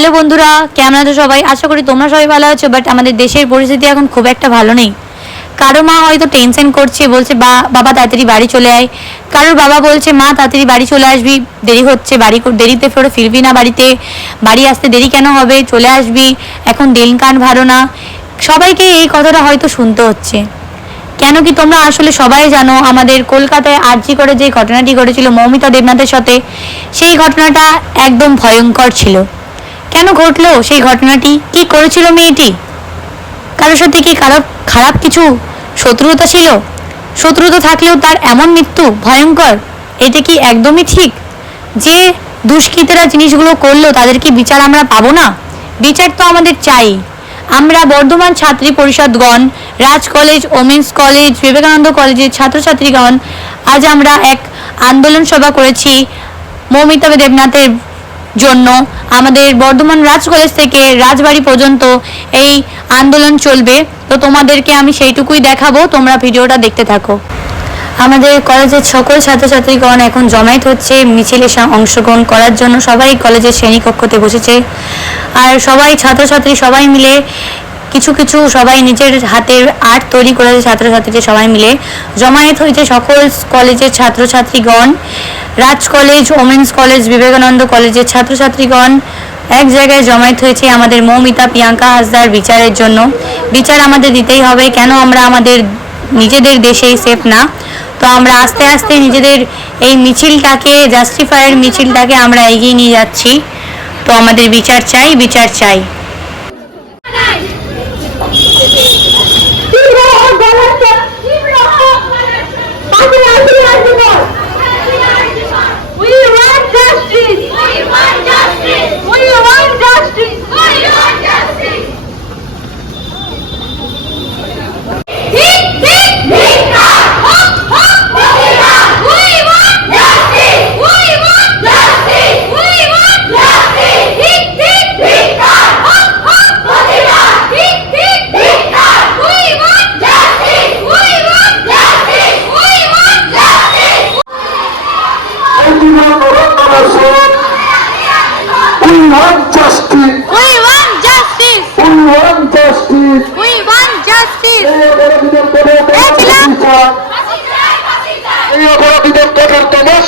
Hello বন্ধুরা, কেমন আছো সবাই? আশা করি তোমরা সবাই ভালো আছো। বাট আমাদের দেশের পরিস্থিতি এখন খুব একটা ভালো নেই। কারো মা হয়তো টেনশন করছে, বলছে বাবা তাড়াতাড়ি বাড়ি চলে আয়। কারোর বাবা বলছে মা তাড়াতাড়ি বাড়ি চলে আসবি, দেরি হচ্ছে, দেরিতে ফেরো ফিরবি না বাড়িতে, বাড়ি আসতে দেরি কেন হবে, চলে আসবি, এখন দিন কান ভালো না। সবাইকে এই কথাটা হয়তো শুনতে হচ্ছে। কেন কি তোমরা আসলে সবাই জানো আমাদের কলকাতায় আরজি করে যে ঘটনাটি ঘটেছিল মৌমিতা দেবনাথের সাথে, সেই ঘটনাটা একদম ভয়ঙ্কর ছিল। কেন ঘটলো সেই ঘটনাটি? কি করেছিল মেয়েটি? কারোর সাথে কি খারাপ কিছু শত্রুতা ছিল? শত্রুতা থাকলেও তার এমন মৃত্যু ভয়ঙ্কর, এটা কি একদমই ঠিক? যে দুষ্কৃতীরা জিনিসগুলো করলো তাদের কি বিচার আমরা পাবো না? বিচার তো আমাদের চাই। আমরা বর্ধমান ছাত্রী পরিষদগণ, রাজ কলেজ, ওমেন্স কলেজ, বিবেকানন্দ কলেজের ছাত্রছাত্রীগণ আজ আমরা এক আন্দোলন সভা করেছি মৌমিতা দেবনাথের জন্য। আমাদের বর্ধমান রাজ কলেজ থেকে রাজবাড়ি পর্যন্ত এই আন্দোলন চলবে। তো তোমাদেরকে আমি সেইটুকুই দেখাবো, তোমরা ভিডিওটা দেখতে থাকো। আমাদের কলেজের সকল ছাত্রছাত্রীগণ এখন জমায়েত হচ্ছে মিছিলে অংশগ্রহণ করার জন্য। সবাই কলেজের শ্রেণীকক্ষতে বসেছে, আর সবাই ছাত্রছাত্রী সবাই মিলে কিছু কিছু সবাই নিজের হাতের আর্ট তৈরি করেছে। ছাত্রছাত্রীদের সবাই মিলে জমায়েত হয়েছে সকল কলেজের ছাত্রছাত্রীগণ। রাজ কলেজ, ওমেন্স কলেজ, বিবেকানন্দ কলেজের ছাত্রছাত্রীগণ এক জায়গায় জমায়েত হয়েছে আমাদের মৌমিতা প্রিয়াঙ্কা হাসদার বিচারের জন্য। বিচার আমাদের দিতেই হবে। কেন আমরা আমাদের নিজেদের দেশেই সেফ না? তো আমরা আস্তে আস্তে নিজেদের এই মিছিলটাকে, জাস্টিফায়ার মিছিলটাকে আমরা এগিয়ে নিয়ে যাচ্ছি। তো আমাদের বিচার চাই, বিচার চাই।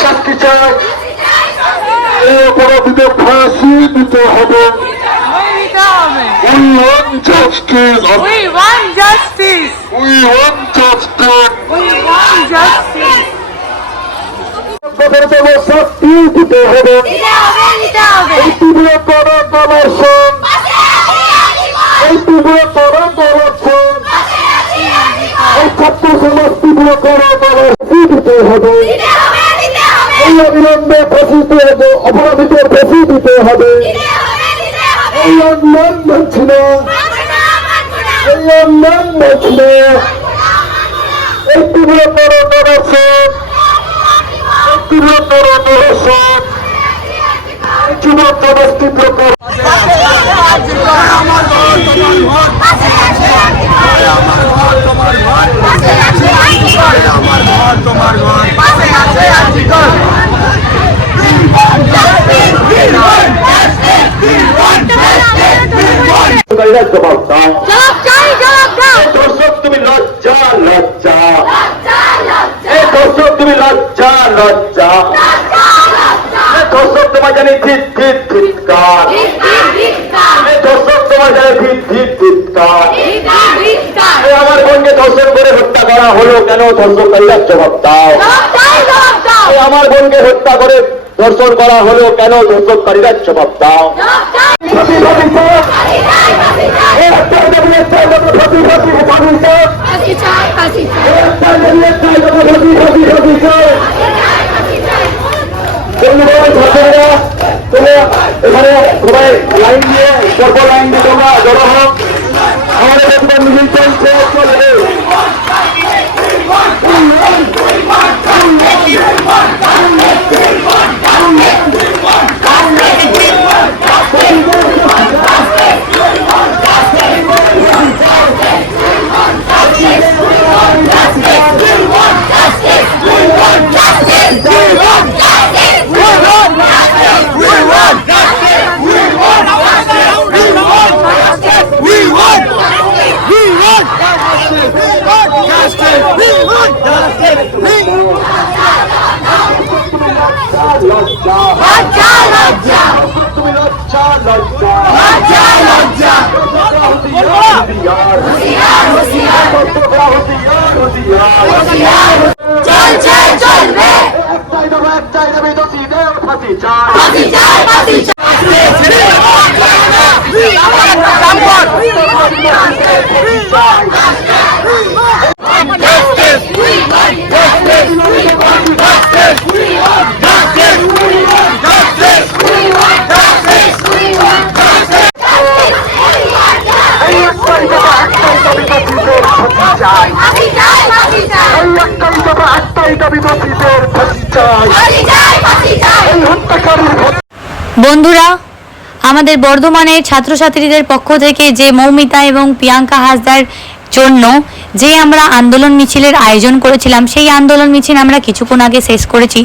শাস্তি চাই, এই অপরাধীদের ফাঁসি দিতে হবে। We want justice. We want justice. We want justice. We want justice. শাস্তি দিতে হবে। এই তীব্র কর্মসন, এই তীব্র কর্মসন, এই ছাত্র সমাজ তীব্র কর্মসন দিতে হবে। এই অবিলম্বে ফাঁসিতে অপরাধীদের ফাঁসি দিতে হবে। এই অন্যান মানছি না, এই অন্যান মানছি না। এই তীব্র কর্মসন, এই তীব্র কর্মসন, এই যুবক সমাজ তীব্র কর। দর্শক তুমি লজ্জা, লজ্জা, এই দর্শক তুমি লজ্জা, লজ্জা, দর্শক তোমার জানি ধিত ধিত ধিৎকার, এই দর্শক তোমার জানি ধিত ধিত ধিৎকার। আমার বোনকে ধর্ষণ করে হত্যা করা হলো কেন? ধর্ষণকারীরা জবাব দাও। আমার বোনকে হত্যা করে ধর্ষণ করা হলো কেন? ধর্ষণকারীরা জবাব দাও। এখানে সবাই লাইন দিয়ে, পরপর লাইন দিয়ে তোমরা জড়ো হোক। আমাদের মিছিল চলছে, চলবে। তুমি লজ্জা লজ্জা একটাই দাবি দোষীদের ফাঁসি চাই বন্ধুরা, আমাদের বর্ধমানের ছাত্রছাত্রীদের পক্ষ থেকে যে মৌমিতা এবং প্রিয়াঙ্কা হাসদার জন্য যে আমরা আন্দোলন মিছিলের আয়োজন করেছিলাম, সেই আন্দোলন মিছিল আমরা কিছুক্ষণ আগে শেষ করেছি।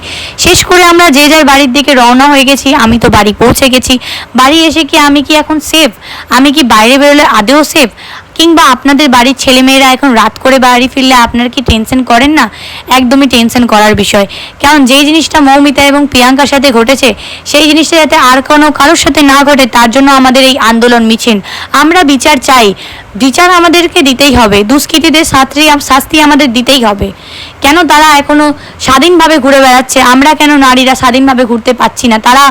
শেষ করে আমরা যে যার বাড়ির দিকে রওনা হয়ে গেছি। আমি তো বাড়ি পৌঁছে গেছি। বাড়ি এসে কি আমি কি এখন সেফ? আমি কি বাইরে বেরোলে আদেও সেফ? কিংবা আপনাদের বাড়ির ছেলেমেয়েরা এখন রাত করে বাড়ি ফিরলে আপনারা কি টেনশন করেন না? একদমই টেনশন করার বিষয়। কারণ যেই জিনিসটা মৌমিতা এবং প্রিয়াঙ্কার সাথে ঘটেছে, সেই জিনিসটা যাতে আর কোনো কারোর সাথে না ঘটে, তার জন্য আমাদের এই আন্দোলন মিছিল। আমরা বিচার চাই, বিচার আমাদেরকে দিতেই হবে। দুষ্কৃতীদের শাস্তি আমাদের দিতেই হবে। কেন তারা এখনো স্বাধীনভাবে ঘুরে বেড়াচ্ছে? আমরা কেন নারীরা স্বাধীনভাবে ঘুরতে পারছি না? তারা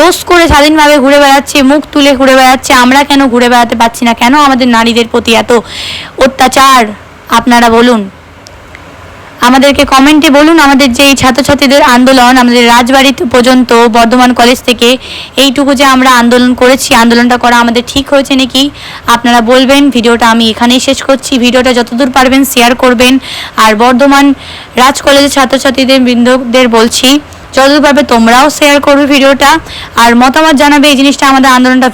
দোষ করে স্বাধীনভাবে ঘুরে বেড়াচ্ছে, মুখ তুলে ঘুরে বেড়াচ্ছে, আমরা কেন ঘুরে বেড়াতে পারছি না? কেন আমাদের নারীদের প্রতি এত অত্যাচার? আপনারা বলুন, আমাদেরকে কমেন্টে বলুন। আমাদের যে এই ছাত্রছাত্রীদের আন্দোলন, আমাদের রাজবাড়ি পর্যন্ত বর্ধমান কলেজ থেকে এইটুকু যে আমরা আন্দোলন করেছি, আন্দোলনটা করা আমাদের ঠিক হয়েছে নাকি আপনারা বলবেন। ভিডিওটা আমি এখানেই শেষ করছি। ভিডিওটা যতদূর পারবেন শেয়ার করবেন। আর বর্ধমান রাজ কলেজের ছাত্রছাত্রীদের বৃন্দদের বলছি, যতদূর পারবে তোমরাও শেয়ার করবে ভিডিওটা, আর মতামত জানাবে এই জিনিসটা, আমাদের আন্দোলনটা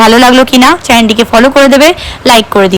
ভালো লাগলো কিনা। চ্যানেলটিকে ফলো করে দেবে, লাইক করে দিবে।